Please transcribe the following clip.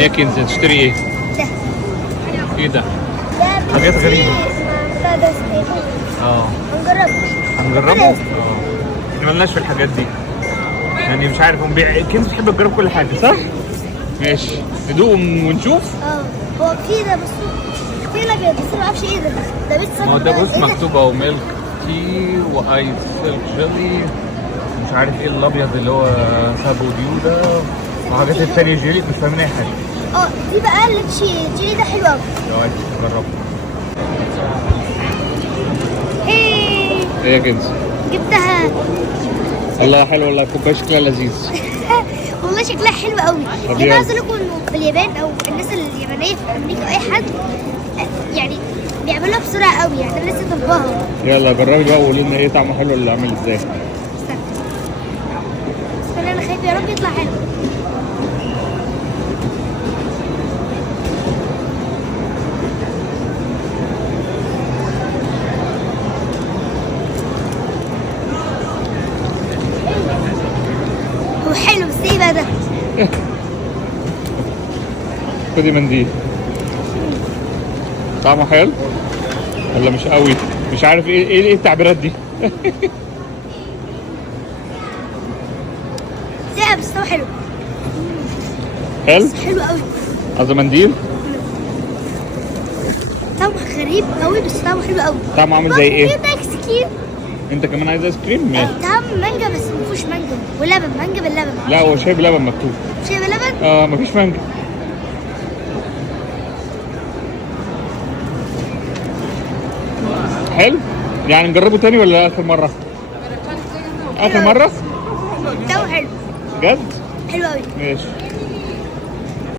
يا كنز تشتري ايه؟ ده ايه ده؟ ده حاجات غريبة. بتاع ده اسمه اه هنجربه. هنجربه؟ اه احنا مالناش في الحاجات دي. يعني مش عارف نبيع كنز بتحب تجرب كل حاجة صح؟ ماشي ندوق ونشوف. هو في ده بس في الابيض بس ما اعرفش ايه ده. ده بيتصنع ما هو ده بص إيه مكتوب اهو ميلك تي وايس سيلك جيلي مش عارف ايه الابيض اللي هو سابو ديو ده وحاجات التانية جيلي مش فاهمين اي حاجة. دي بقى الليتشي جيلي ده حلو قوي. يلا جربه. ايه ايه يا كنز؟ جبتها. والله حلو والله كوباية شكلها لذيذ. والله شكلها حلو قوي. طب انا يلا. عايز اقول لكم انه في اليابان او الناس اليابانيه في امريكا اي حد يعني بيعملها بسرعه قوي، يعني لسه طباها. يلا جربي بقى وقولي لنا ايه طعمه حلو ولا عامل ازاي. استنى انا خايف يا رب يطلع حلو. هو حلو بس ايه بقى ده؟ خدي منديل. طعمه حلو ولا مش قوي؟ مش عارف ايه التعبيرات دي. لا بس هو حلو. حلو؟ حلو قوي. عايزة منديل؟ طعمه غريب قوي بس طعمه حلو قوي. طعمه عامل زي ايه؟ في ايس كريم. انت كمان عايز ايس كريم؟ ماشي. طعم مانجا بس ما فيهوش مانجا ولبن، مانجا باللبن. لا هو شاي بلبن مكتوب. شاي بلبن؟ مفيش مانجا. حلو؟ يعني نجربه تاني ولا اخر مرة؟ اخر مرة؟ طعمه حلو. بجد؟ حلو قوي. ماشي.